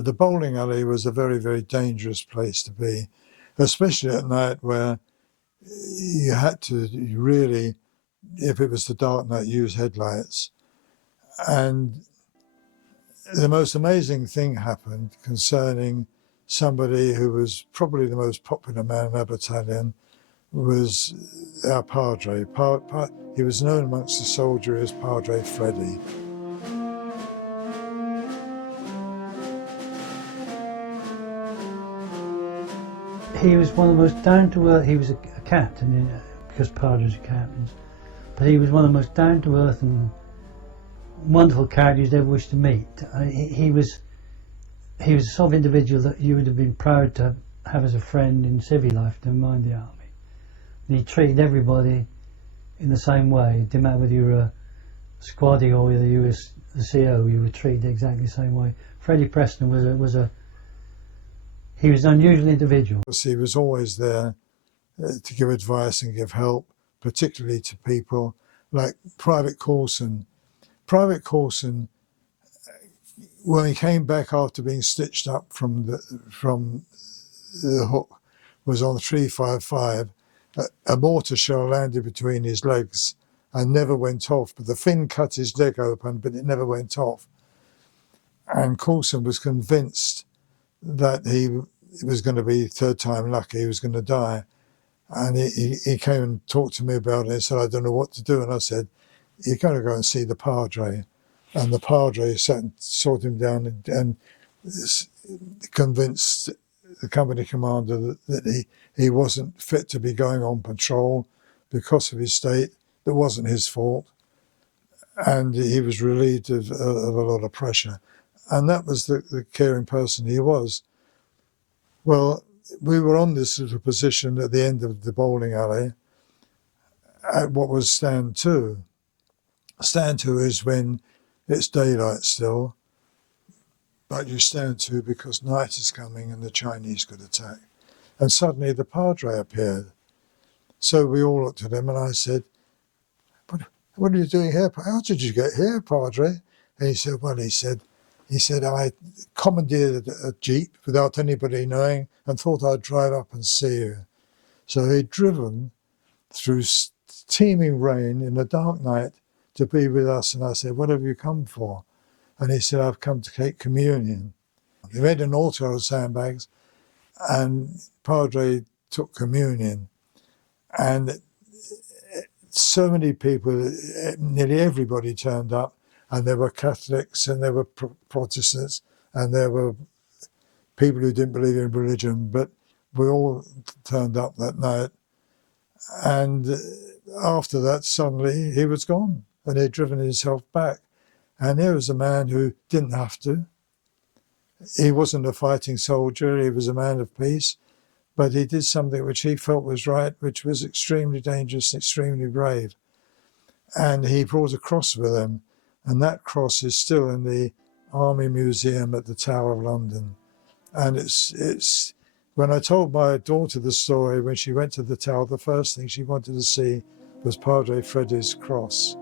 The bowling alley was a very, very dangerous place to be, especially at night where you had to really, if it was the dark night, use headlights. And the most amazing thing happened concerning somebody who was probably the most popular man in our battalion, was our Padre. He was known amongst the soldiery as Padre Freddie. He was one of the most down-to-earth, he was a captain, because Padres are captains, but he was one of the most down-to-earth and wonderful characters you'd ever wish to meet. He was the sort of individual that you would have been proud to have as a friend in civil life, never mind the army. And he treated everybody in the same way. It didn't matter whether you were a squaddy or whether you were the CO, you were treated exactly the same way. Freddie Preston he was an unusual individual. He was always there to give advice and give help, particularly to people like Private Coulson. Private Coulson, when he came back after being stitched up from the hook, was on 355. A mortar shell landed between his legs and never went off, but the fin cut his leg open, but it never went off. And Coulson was convinced that he was going to be third time lucky, he was going to die. And he came and talked to me about it and said, I don't know what to do. And I said, you've got to go and see the Padre. And the Padre sat and sought him down and convinced the company commander that he wasn't fit to be going on patrol because of his state. That wasn't his fault. And he was relieved of a lot of pressure. And that was the caring person he was. Well, we were on this little position at the end of the bowling alley at what was stand 2. Stand 2 is when it's daylight still, but you stand 2 because night is coming and the Chinese could attack. And suddenly the Padre appeared. So we all looked at him and I said, what are you doing here? How did you get here, Padre? And he said, well, he said, I commandeered a jeep without anybody knowing and thought I'd drive up and see you. So he'd driven through teeming rain in a dark night to be with us. And I said, what have you come for? And he said, I've come to take communion. They made an altar out of sandbags and Padre took communion. And so many people, nearly everybody turned up. And there were Catholics and there were Protestants and there were people who didn't believe in religion, but we all turned up that night. And after that, suddenly he was gone and he'd driven himself back. And here was a man who didn't have to. He wasn't a fighting soldier, he was a man of peace, but he did something which he felt was right, which was extremely dangerous, extremely brave. And he brought a cross with him. And that cross is still in the Army Museum at the Tower of London. And it's when I told my daughter the story, when she went to the Tower, the first thing she wanted to see was Padre Freddie's cross.